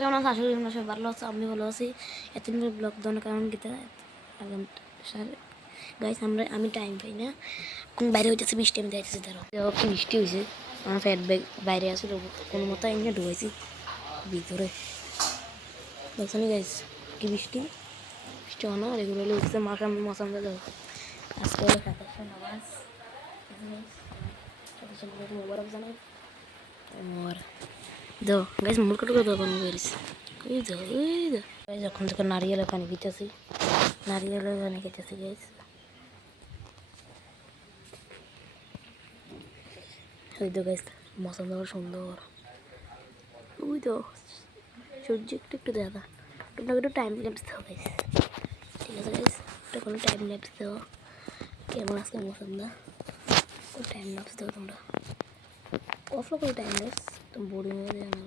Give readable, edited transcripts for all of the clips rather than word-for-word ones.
কেমন আছে? আসলে কেমন আছে? ভালো আছে, আমি ভালো আছি। এতদিন ধরে ব্লগ দেওয়ার কারণ কি আমি টাইম পাই না। কোন বাইরে হইতেছে বৃষ্টি, আমি যাইতেছি ধরো কি বৃষ্টি হয়েছে। আমার ফ্যাট ব্যাগ বাইরে আছে, কোনো মতো এনে ঢুকাইছি ভিতরে। দেখছো নি গাইস কি বৃষ্টি বৃষ্টি হলো রেগুলারলি উঠছে মাকাম মৌসুম যাও। আজকে হলো 27 নামাজ, মোবারক জানাই। আর দাও গাইস মুরকা টুকরা দাও বানু গাইস। ওই দাও গাইস, এখন থেকে নারিয়েলের পানি পিতেছি, নারিয়েলের পানি খেতেছি গাইস। ওই তো গাইস মৌসুম যাওয়ার সুন্দর। ওই তো সূর্য একটু একটু দেখা, তোমরা একটু টাইম ল্যাপস দাও গাইস। ঠিক আছে গাইস, এটা কোনো টাইম ল্যাপস দাও। কেমন আজকে মৌসুম না, টাইম ল্যাপস দাও তোমরা। অফ করে টাইম ল্যাপস তো বোরিং হয়ে যায় না।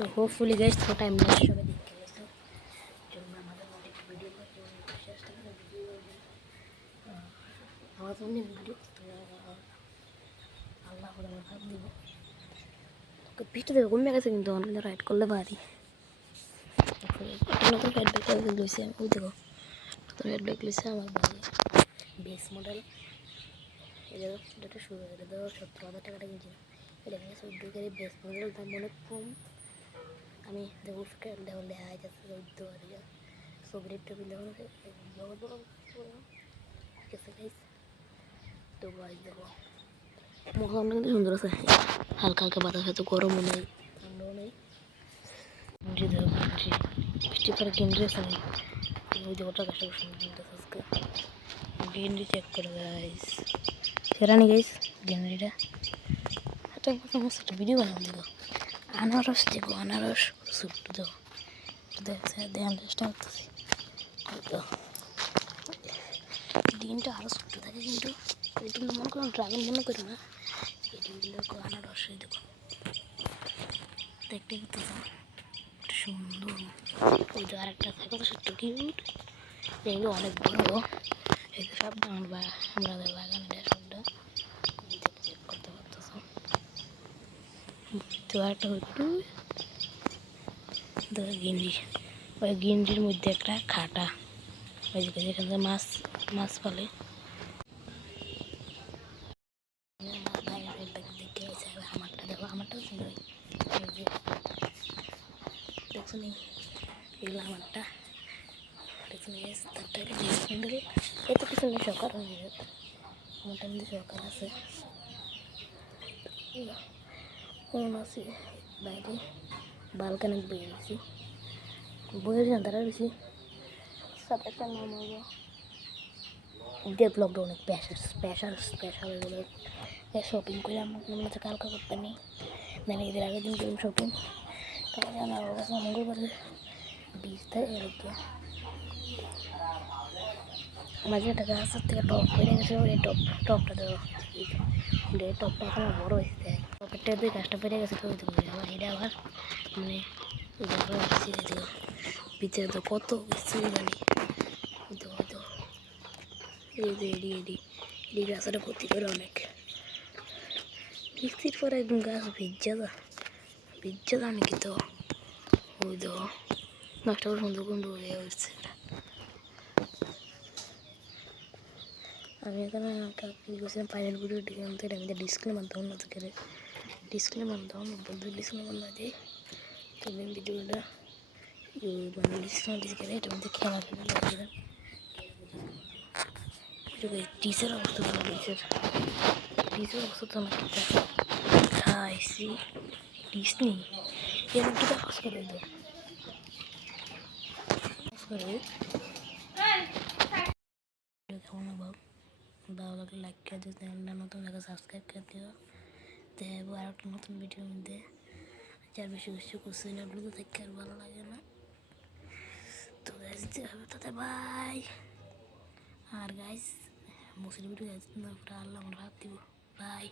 So hopefully guys through time lapse সবাই দেখতে গেছো জন্য আমাদের মধ্যে ভিডিও করে চেষ্টা করে ভিডিও আমার জন্য ভিডিও আল্লাহ করে ভাব দিব তো পিছতে দেবে কমে গেছে কিন্তু অনেক রাইড করলে পারি। নতুন রাইড ব্যাগ লইছে, ওই দেখো নতুন রাইড ব্যাগ লইছে আমার ভাই বেস মডেল। এটা এটা শুরু হয়ে গেল 70,000 টাকাটা কিনছি। এটা কিনে 14 বেস মডেল, দাম অনেক কম। আমি দেখো দেখো লেখা যাচ্ছে 14 আর ছবির টবি দেখো ঠিক আছে গাইস। তো গাইস দেখো মৌসুমটা কিন্তু সুন্দর আছে, হালকা হালকা বাতাস, এত গরমও নেই ঠান্ডাও নেই। দেখো বৃষ্টি পরে গেঞ্জি আছে না, ওই যে ওটা গাছটা সুন্দর আজকে গেঞ্জি চেক করে গাইস। সেরানি গাইস গেঞ্জিটা একটা একটা ভিডিও বানাবো। দেখো আনারস, দেখো আনারস ছোট্ট দেখো দেখছে দেখার চেষ্টা করতেছি। ডিমটা আরও ছোট্ট থাকে কিন্তু এই ডিমটা মনে করো ড্রাগন মনে করি না, এই ডিমগুলো আনারস দেখো দেখতে করতেছ সুন্দর। ওই যে আরেকটা থাকে কত ছোট্ট কিউট, এগুলো অনেক বড়। এগুলো সব আমাদের বাগানের সবটা চেক করতে পারতেছ। তো আরেকটা একটু গেঞ্জি, ওই গেঞ্জির মধ্যে একটা খাটা, ওই যে যেখানে মাছ মাছ ফেলে। আমারটা দেখো, আমারটাও সুন্দর দেখছো নি, এগুলো আমারটা দেখছো নি। তারটা সুন্দর এত কিছু নেই, সকাল হয়ে যাবে আমারটা মধ্যে সকাল আছে। কোন আছে বাইরে বালকানি বয়ে গেছি, বয়ে গেছি তারা বেশি সাতাশটা নাম হবো। ঈদের ব্লগটা অনেক স্পেশাল এগুলো শপিং করে আমার মনে হচ্ছে কালকা করতে নেই, মানে ঈদের আগের দিন করলাম শপিং। তারপরে আমার কাছে মঙ্গলবারে 20 তারিখ এরকম আমার যে টাকা হাজার থেকে টপ হয়ে গেছে, ওই টপটা দেওয়া টপটা এখন বড় হয়েছে, পকেটটা দিয়ে গাছটা পেরে গেছে। তো এটা আবার মানে ভিতরে তো কত কিছু জানি। হয়তো এই যে এডি গাছটা ক্ষতি করে অনেক, বৃষ্টির পরে একদম গাছ ভিজা নাকি। তো ওই তো গাছটা সুন্দর সুন্দর হয়ে উঠছে। আমি এখানে গেছিলাম ফাইনাল ভিডিও দিকে, এটা আমি ডিসক্লেমার দাও না, থেকে ডিসক্লেমার দাও না বলতে ডিসক্লেমার না দিই তো ভিডিওটা মানে ডিসক্লেমার দিকে এটা মধ্যে খেলা ফেলে টিচার অবস্থা ভালো, টিচার অবস্থা তো আমার খাইছি ডিসনি এর দুটো পাস করে দেবো কেমন ভালো লাগলে লাইক করে দিও, চ্যানেলটা নতুন দেখা সাবস্ক্রাইব করে দিও। দেখবো আর একটা নতুন ভিডিওর মধ্যে। আর বেশি কিছু করছি না, আপনাদের দেখতে আর ভালো লাগে না। তো গাইস হবে তাতে বাই। আর গাইস মুসলিম ভিডিও গাইস না পুরো আল্লাহ আমার হাত দিব বাই।